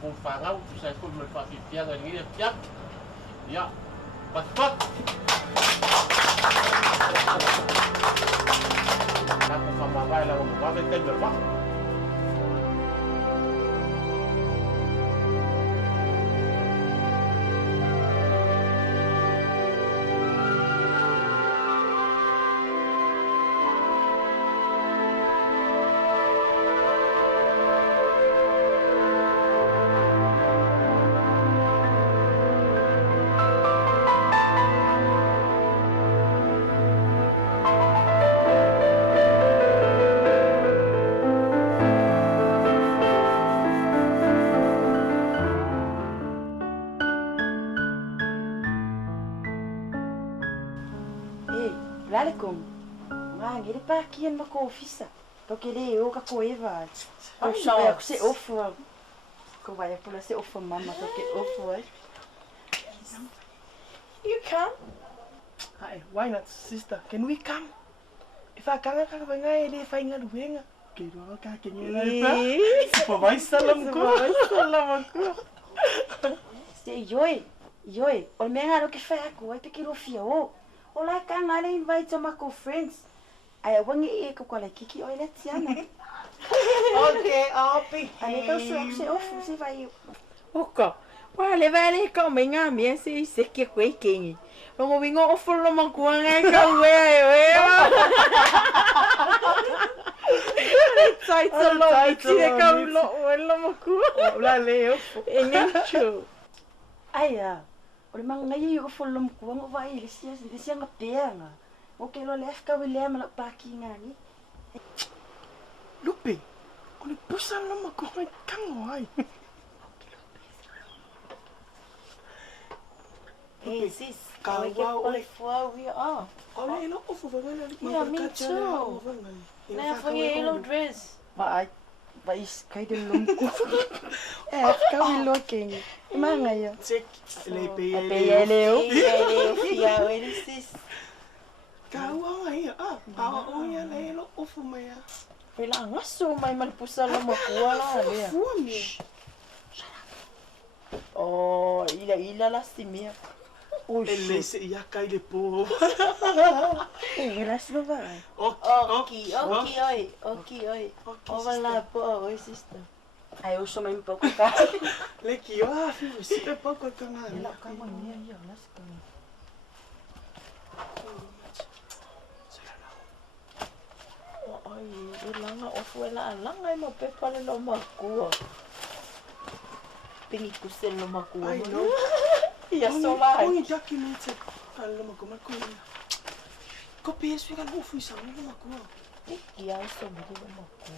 kung fangaw, sa school magpapipiyang, ang ngilip piyang. Ya, pat-pat! Ako pamabay lang ang mabay tayo berpa. Lalekom, ngangele pa kian makofisa. Tokele o kakoeva. Ai não, se ofo. Ko vai pula se ofo mama toke ofo. You come? Hi, why not, sister? Can we come? If I can't come, I'm going to find a wing. Okay, well, I can't get you. Salam ko. Se yoi, o menga ro ke fa ko ai pekiro fio. Ola ka ngale invite some of friends. Ai wangi e ko kala kiki o ile tiana. Okay, I'll be Ai ka se ofu se vai. Oka. Wale vale ka menga me se ke ko ikengi. Ngo wingo ofolo makuanga ka we. Sai solo tire ka lo maku. Ola leo. Enencho. Ai o mang ngai o folom ko ngo vai le sia nga peanga. O ke lo lef ka wile ma parking ani. Lupe, kung pusan na makuha kang ay. Hey sis, Kawawa. we are. Ola ilo ofu ba na Yeah, me too. Na for yellow dress. Vai kai de lomko. Ka wilo king. Manga yo. Check. Lepe. Leo. Yeah, where is this? Kawawa ay. Kawawa yan ay ilo ofu maya. Pela ngaso may malpusa lang makuha lang. Fuami. Oh, ila lastimia. Ele se ia cai de po. Graças a vai. Okay, oi. Wala po, oi sister. Ai eu sou mesmo pouco cá. Leki, filho, se é pouco que não. Ila ka mo niya, las ka. Ay, ilanga ofuela alanga ay mapepale lo makuha. Pinikusen lo makuha. Ay, no. Ya sola. Ongi documented. Alam mo kumakuha. Kopi es fica no fui sa no makuha. Ya so bili lo makuha.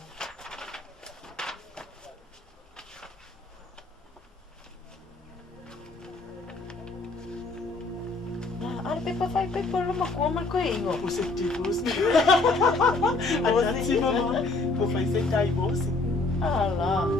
Ano pa fai pa lo makuha man ko ingo. Você tivos. Assim não. Vou fazer tai você. Ala.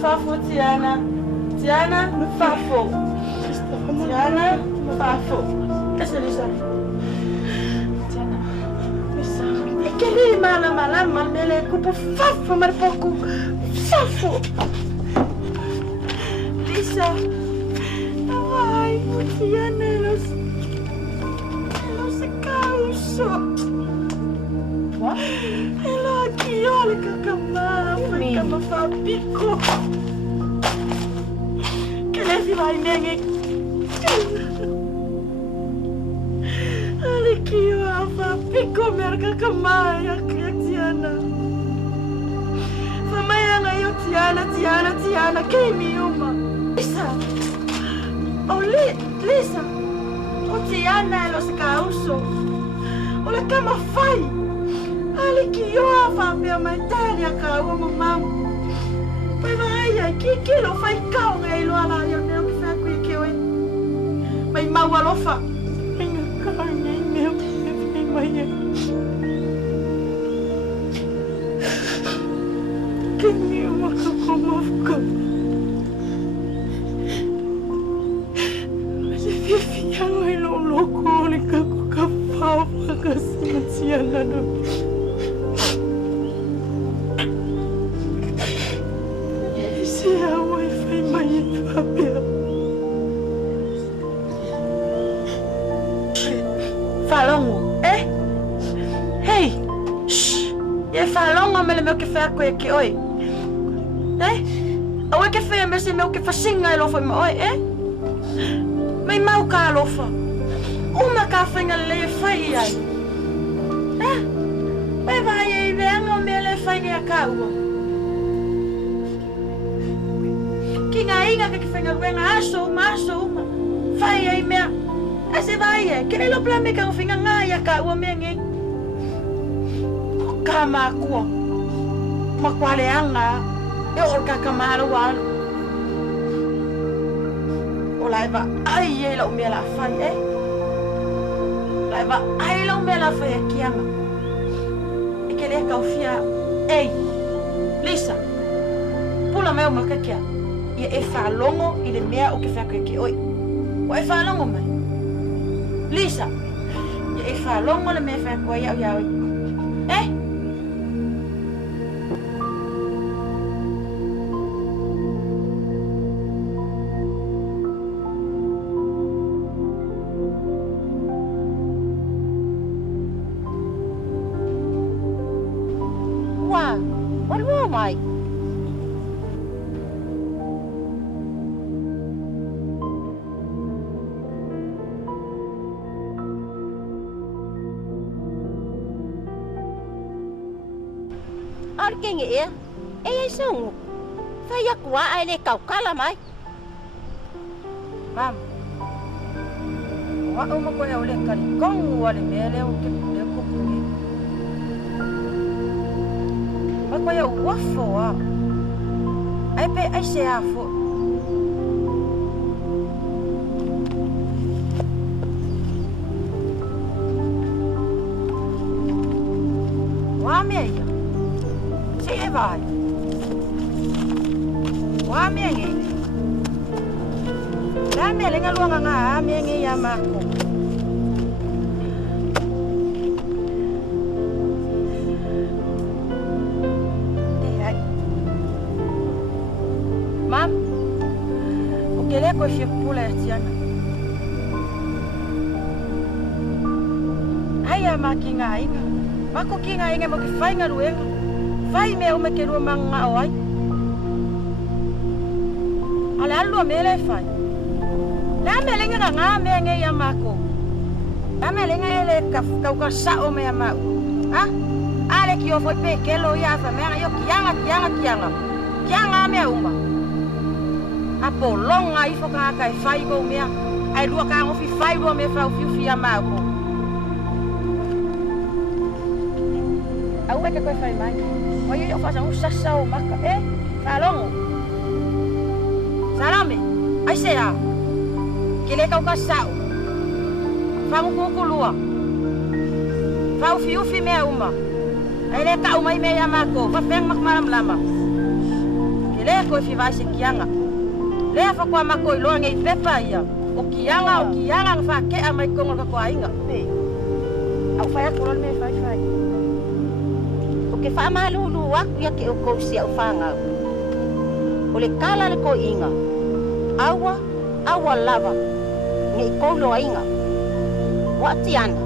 Fafo, Tiana. Tiana, Fafo. Tiana, Fafo. Essa Lisa. Tiana. Lisa. E que ele malama, ele cupo Fafo, mas pouco. Fafo. Lisa. Ai, Tiana, eles se causam. What? Ela aqui, olha que cama, foi cama fabico. Que ele vai nem. Olha aqui, ó, fabico merca cama, ya Tiana. Famaya eu Tiana, quem me ama? Lisa. Oh, Lisa. O Tiana, ela se causou. Olha cama fai. Ali que eu fazia mais tarde a causa mamãe. Mas vai que lo faz cão aí lo ala eu não que faz que eu. Mas mau lo fa. Minha carne meu mãe. Que meu como ficou. Mas fifi ai lo louco le ka fa ka siana no. Falongo, Hey! Shh! E falongo me le meu que faz com aqui, oi? O que faz me se meu que faz singa lo foi oi, Mas mau ka lo fa. Uma ka fenga le fai ai. Vai aí venga me le fai a causa. Inga que fenga venga aso uma. Fai aí me. Ase vai que lo plan me ka finga ngai ka o me ngi. Kama ko. Makwale anga. Eu orca kamara wal. Olai va ai lo me la fai Lai va ai lo me la fai aqui anga. E que le ka ofia. Lisa. Pula meu macaquia. E falongo e le mea o que fa que oi. O falongo mai. Lisa. E falongo le mea fa ko ya oi. Ar kengi e. E ai songo. Fai aku ai le kau kala mai. Mam. Wa uma ko ya ole kali kong wale mele o ke le ko puli. Ma ko ya wafo wa. Ai pe ai se afo. Wa me ya. Se e vai. Wa me ngi. Dame lenga luanga nga ame ngi ya mako. Hai. Mam. O que le ko shipula tiana. Ai ya makinga inga. Mako kinga inga mo ki fai nga luenga. Fai me o me ke lu manga oi. Ala lu me le fai. Dame lenga nga me nge ya mako. Dame lenga ele kau ka sa o me ma. Ha? Ale ki o foi pe ke lo ya fa me yo kianga. Kianga me uma. Apo longa i foka ka fai go me. Ai lu ka ngo fi fai go me fa fi ya mako. Au que coi fai mai. Oi eu faço um sassau maka. Salongo. Salame. Ai se a. Kile kau kasau. Fang kukulua. Fau fiufi me uma. Ai le kau mai me ya mako. Fa feng mak malam lama. Kile ko fi vai se kianga. Le fa kwa mako lo ngai pepa ia. O kianga fa ke a mai kongo ka kwa inga. Au fa ko lo me fai. O ke fa malulu aku ya ke o ko si au fanga. O le kala le ko inga. Awa lava. Ngai kolo ainga. Watiana.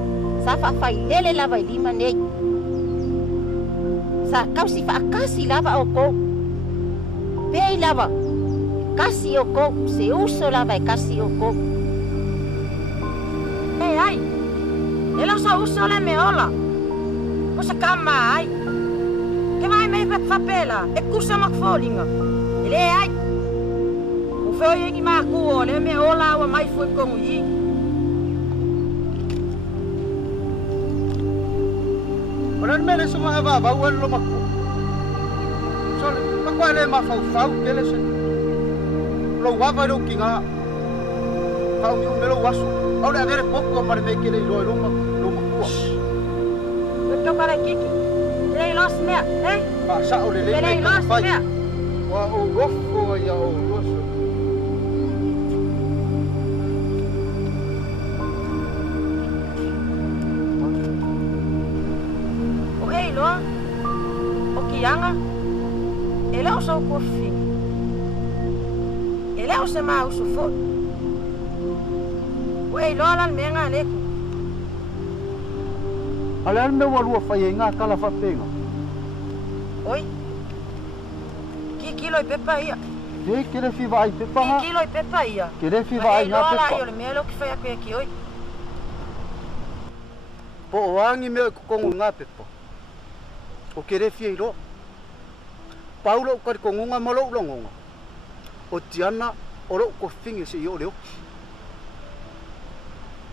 Sa fa fai lele lava lima nei. Sa kau si fa kasi lava o ko. Pei lava. Kasi o ko. Se uso lava e kasi o ko. Ai. Ela sa uso le me ola. O sa kama ai. Ke mai me fa pela. E kusa mak folinga. Ele ai. Foi em Macu, né? Me olá, o mais foi com ele. Orang mele semua apa? Bawa lo Macu. Soal, Macu ada mafau que ele se. Lo apa lo kinga? Kau ni melo wasu. Ahora ada pouco para me que ele lo Macu. Betul para kiki. Ele los me, eh? Masa oleh le. Ele los me. Wah, o gofo ya o wasu. O kianga, ele o seu cofi. Ele o se mau sufo. O ei lolan menga leku. Alan me walua fai nga kala fa penga. Oi. Ki kilo i pepa ia. Ke kere fi vai pepa nga. Ki kilo i pepa ia. Kere fi vai nga pepa. Lola yo le melo ki fai aku ki oi. Po wangi me kongu nga pepa. O kere fi ilo. Paulo ka kongunga malo longonga. O tiana oro ko fingi se yo leo.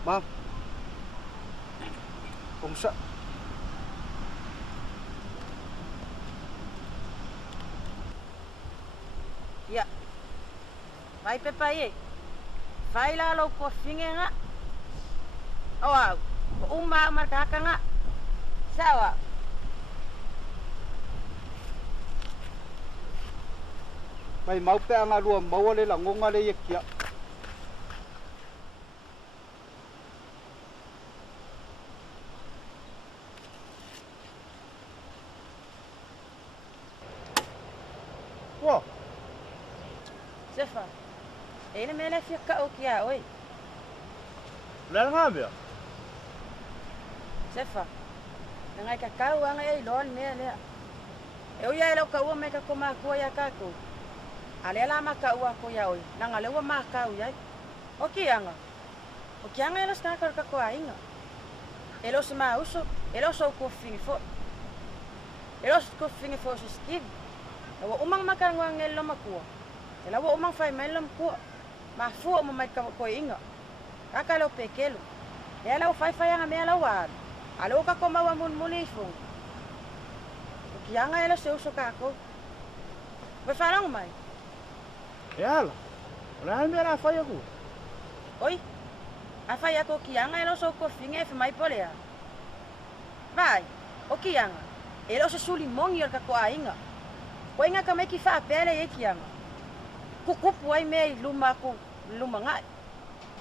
Ma. Komsa. Ya. Vai pepa ye. Vai la lo ko fingi nga. Awa. Uma marka nga. Sawa. Mai mau pe anga lua mau le la ngonga le yekia. Wa. Sefa. Ele mele fica o que é, oi. La ngabia. Sefa. Ngai ka kau anga e lon mele. Eu ia lo kau me ka koma ko ya ka ko. Alela maka ua ko ya oi. Nanga lewa maka u ya. O kianga. O kianga elo sta ka ko ainga. Elo se ma uso, elo so ko fini fo. Elos ko finge fo se skib. Lawa umang makan wang elo makua. Lawa umang fai mai lam ko. Ma fu mo mai ka ko inga. Kakalo pekelo. Ya lau fai nga me lawan. Alo ka ko mawa mun munifo. Kianga elo se uso kako. Vai farang mai. Ela. Ora me ra fai aku. Oi. Afai ako kianga elo so ko finge fe mai polea. Vai. O kianga. Elo se suli mongi ka ko ainga. Ko inga ka me ki fa pele e kianga. Kukupu ai me luma ko luma ngai.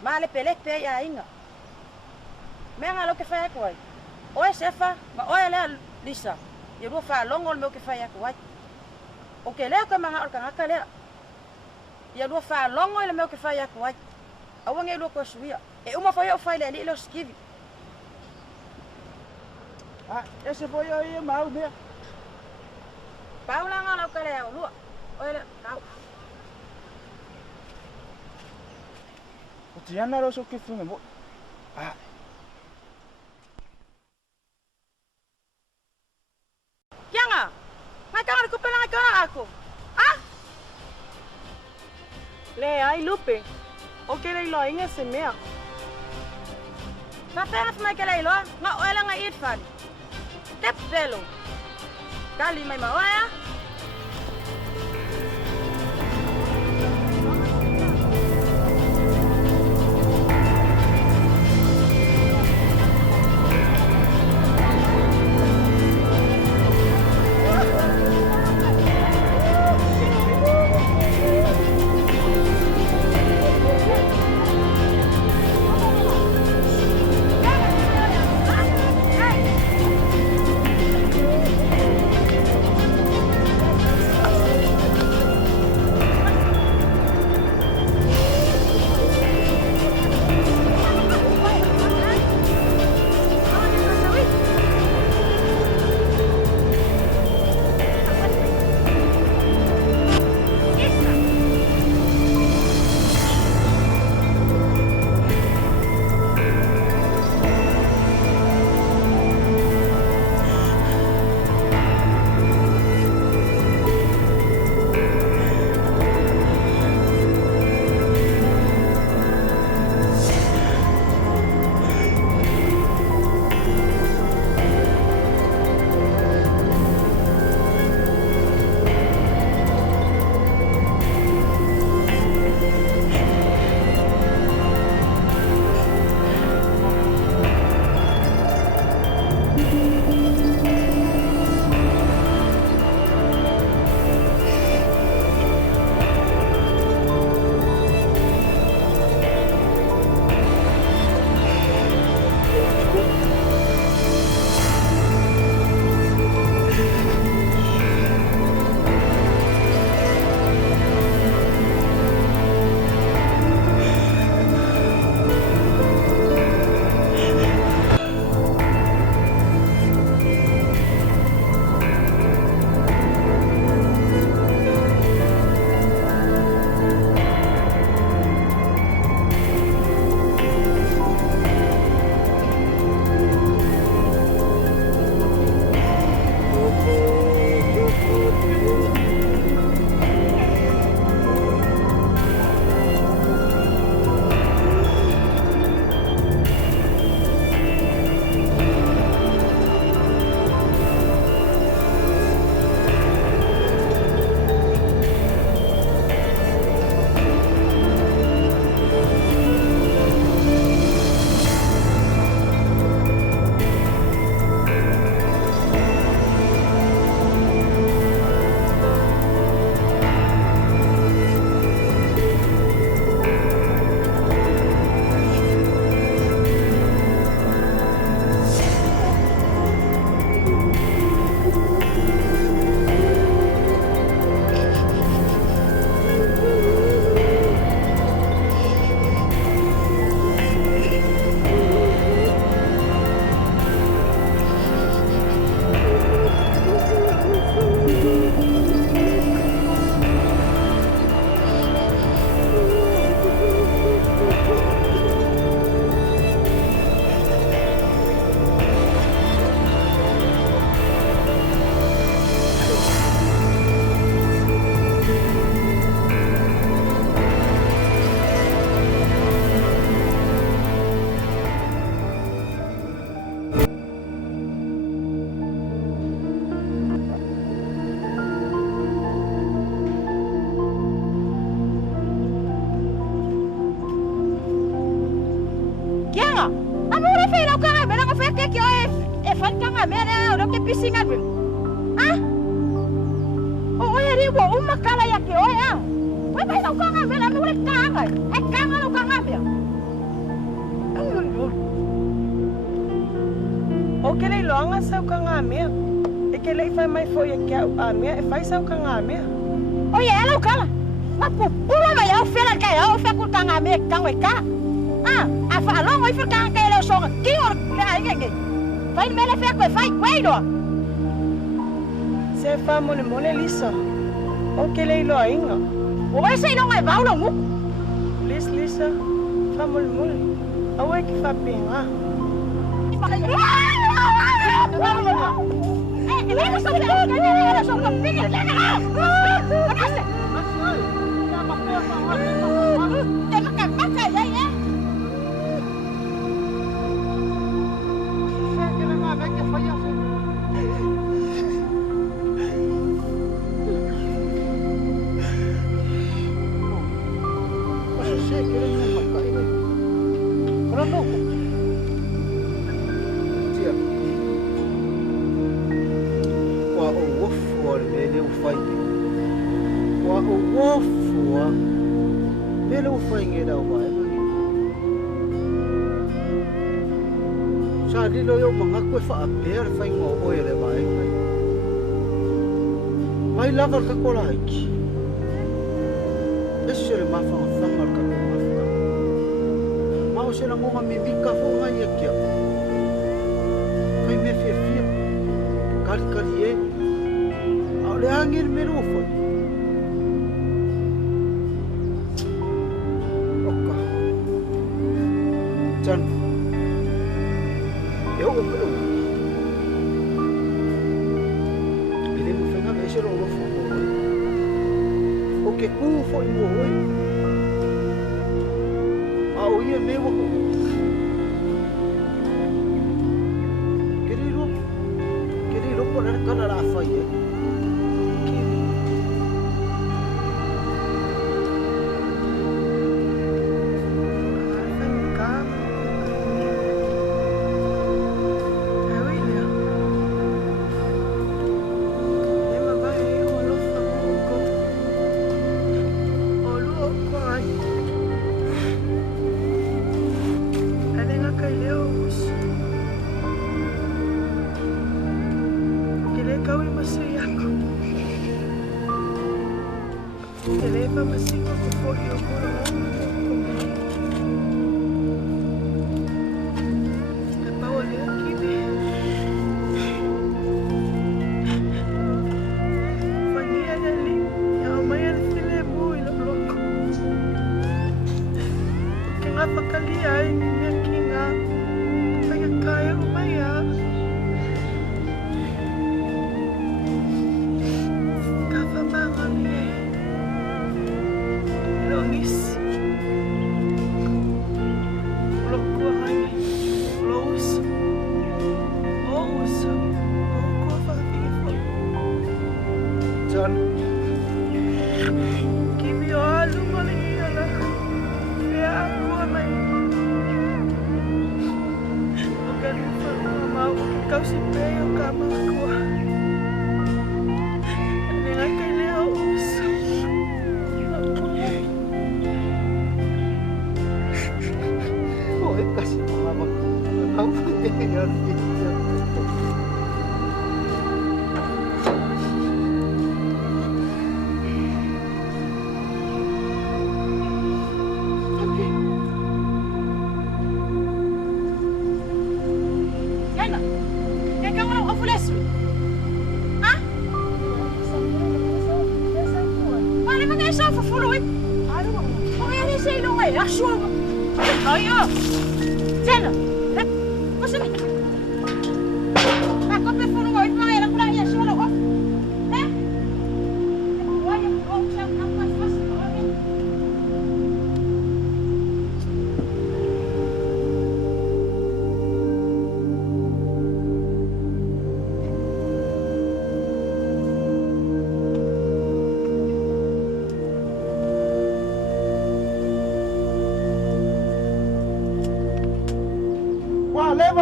Male pele pe ya inga. Menga lo ke fa ko ai. Oi sefa, ma oi le Lisa. Ye ro fa longo me ke fa ya ko ai. O ke le ka manga ka ngaka le. Ye ro fa longo le me ke fa ya ko ai. Awange lo ko suia. E uma fa yo fa le lo skivi. Ah, ese foi aí mau me. Paula nga lo ka le lo. Oi le ka. O tiana ro so ke funge mo. Ah, Kianga. Ngai ka ko pela ka ako. Ah? Le ai lupe. O ke le lo inga se mea. Sa pena fa mai ke le lo. Nga oela nga itfan. Tep pelo. Kali mai mawaya. lo kanga me nga fa ke ki e fa kanga me na ro ke pisinga bil. Ah? O ya ri wo makala ya ke o ya. Wai bai lo kanga me la me ure kanga. E kanga lo kanga me. O ke le longa sa ka nga me. E ke le fa mai fo ye ke a me e fa sa ka nga me. O ya lo kala. Ma pu pula ma ya o fela ka ya o fa ku kanga me kanga we ka. Ah, a fa lo ngoi fa kanga ke le so ki or ka ye. Fai me le fa ko fai kwaido. Se fa mone Lisa. O ke le lo inga. O vai sei no mai baulo mu. Lisa. Fa mole. Awe ki fa pinga. Dilo yo mangakwe fa aper fa ingo oile vai. Vai lava ka kola iki. Esere ma fa fangar ka ko ma. Ma o sera mo mi bika fo ngai iki. Kai me fia. Kali e. Ale angin meru fo. Oka. Jan. Eu ele mo fenga me sero lo fo o que ku fo mo oi a o ye me wo querido poner cara la fa ye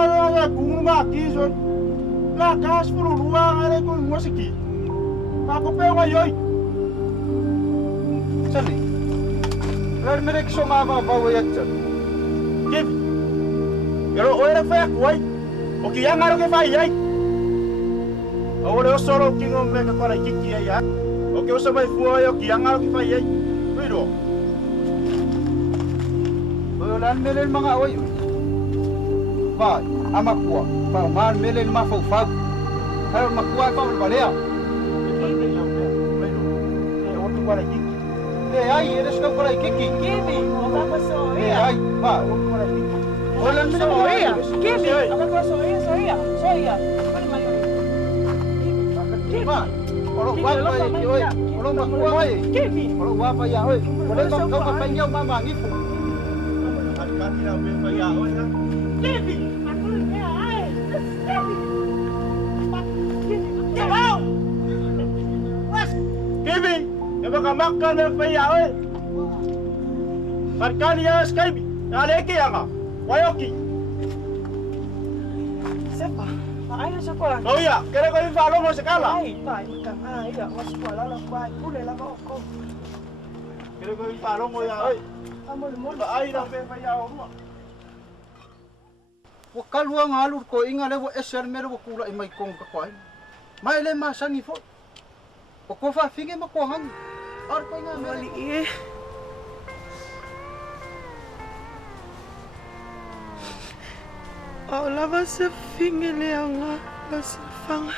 nga kung nga kison. Lakas pululuwa nga rin kung wasiki. Papapayo ngayon. Sali. Lalu mereka semua bawa ya cer. Give. Pero ora fa kuai. O ki yang aro ke fa yai. Ora solo ki ngom me ka para kiki ya. O ke osa mai fuo yo ki yang aro ke fa yai. Pero Lalu mereka mga away. Ba, amak kuah. Ba, man mereka mah fau. Kalau mak kuah fau balea. Otu para kiki. Ai, eres kau para kiki. Kibi, apa ko soya? Ai, ba. Otu para kiki. Lalu mereka Soya. Kibi, apa ko soya? Soya. Ano man yun? Ba. Kalau wapa ya, oi. Kalau mak kuah oi. Kibi. Kalau wapa ya, oi. Kalau kau kapanya mama ngipu. Kan ina be fa ya oi. Kibi. Ako rin kaya ay. Kibi. Wow! Kibi, eba ka makkan me fa ya oi. Kan ya skaibi. Ale ki anga. Wayoki. Siapa? Ayah sekolah. Oh iya, kira ko yung follow mo sa kala. Ay, kang ayah. Mas wala lang ba? Kulay lang ako. Kira ko yung follow mo ya. Ay, Amol mo. ba ay na be fa ya mo. Wakalua ngalur ko inga lewo eser mero wakula imay kong kakwai. Mai le masangi fo. Ko fa finge makuangan. Ar ko inga mali. Mali eh. Wala ba sa fingele ang basifang.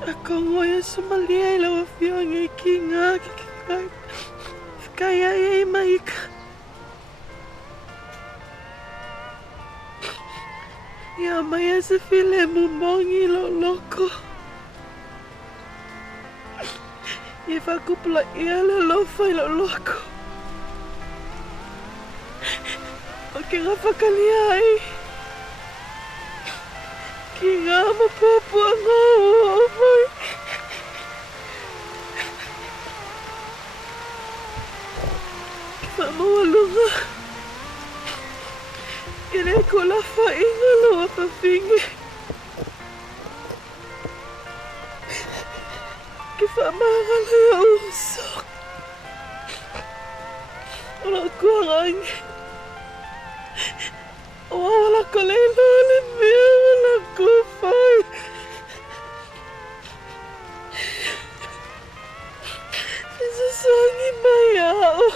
Ako ngayon sumaliyay lawa fiyang ikinga. Kaya ay maika. Yamaya sa file mo mong iloloko. If aku pula ia lolofa iloloko. Oke ngapa kali ay? Kinga mapopo ang boy. Mawalo nga. Kaya ko lafa ingalo pa fingi. Kifamahan na usok. Wala ko ang angin. Wala ko lailolim niya. Wala ko fay. Isasangi mayao.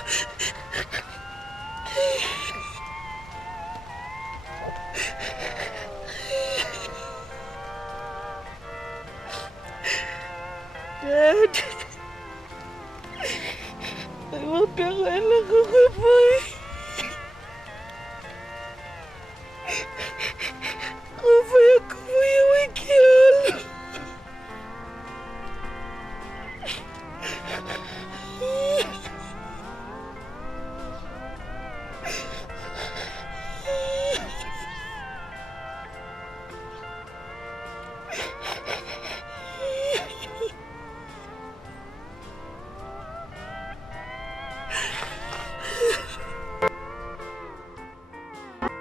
Dad, huwag ka kailang kakapay. Kapay ako mo yung ikial.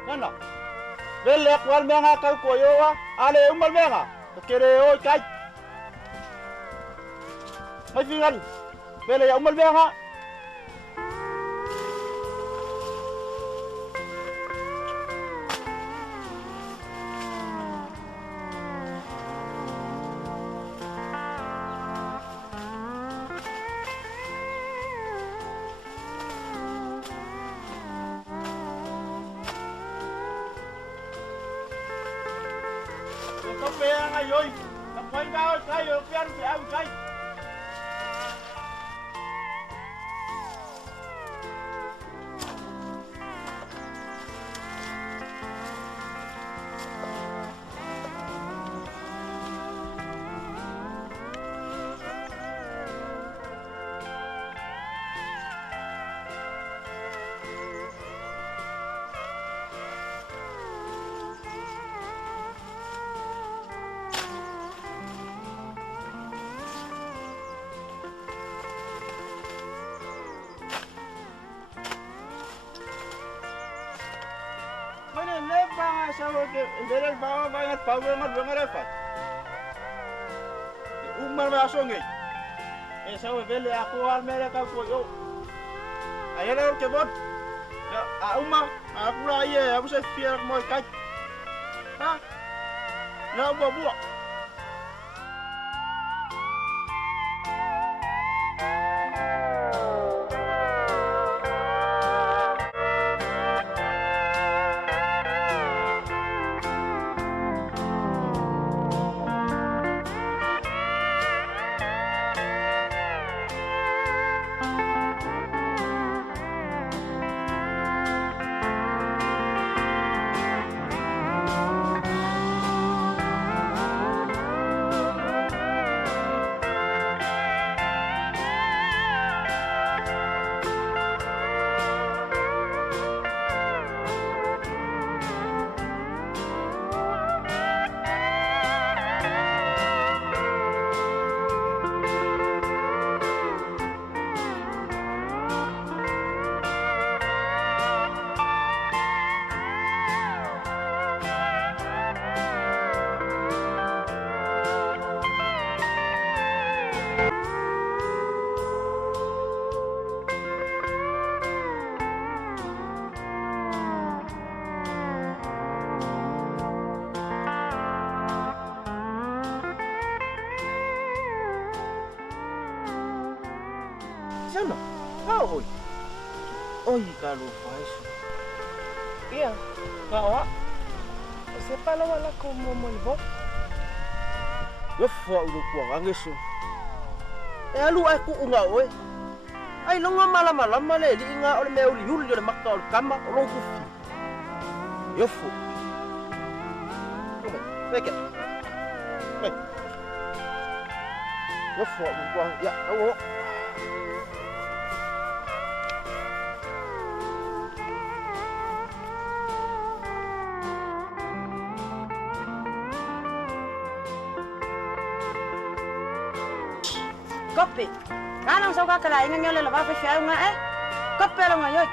Nana. Belle kwal menga ka ko yo wa. Ale umal menga. Kere o kai. Mai fingan. Belle ya umal menga. Có bè ngay rồi, tập quay cao cái rồi pian phải ăn cái. sabe que el va a ir para ver el fa. Umar me asonge. Sabe vele aku almere ka ko yo. Ayala ke bot. Ya uma aku la ye aku se fier mo ka. Ha? Na babu. Sana, kau oi. Oi kalau faz. Iya, kau. Você fala wala ko mo mo. Yo fo ulo ko angeso. Alu aku unga oi. Ai longa malam male li inga ole me uli hul le makka ol kama lo ku fi. Yo fo. Veke. Vek. Yo fo ko ya, awo. Kopi. Kanang sa ka kalaingan nyo lalaba fa siya nga eh. Kopi lang ngayon.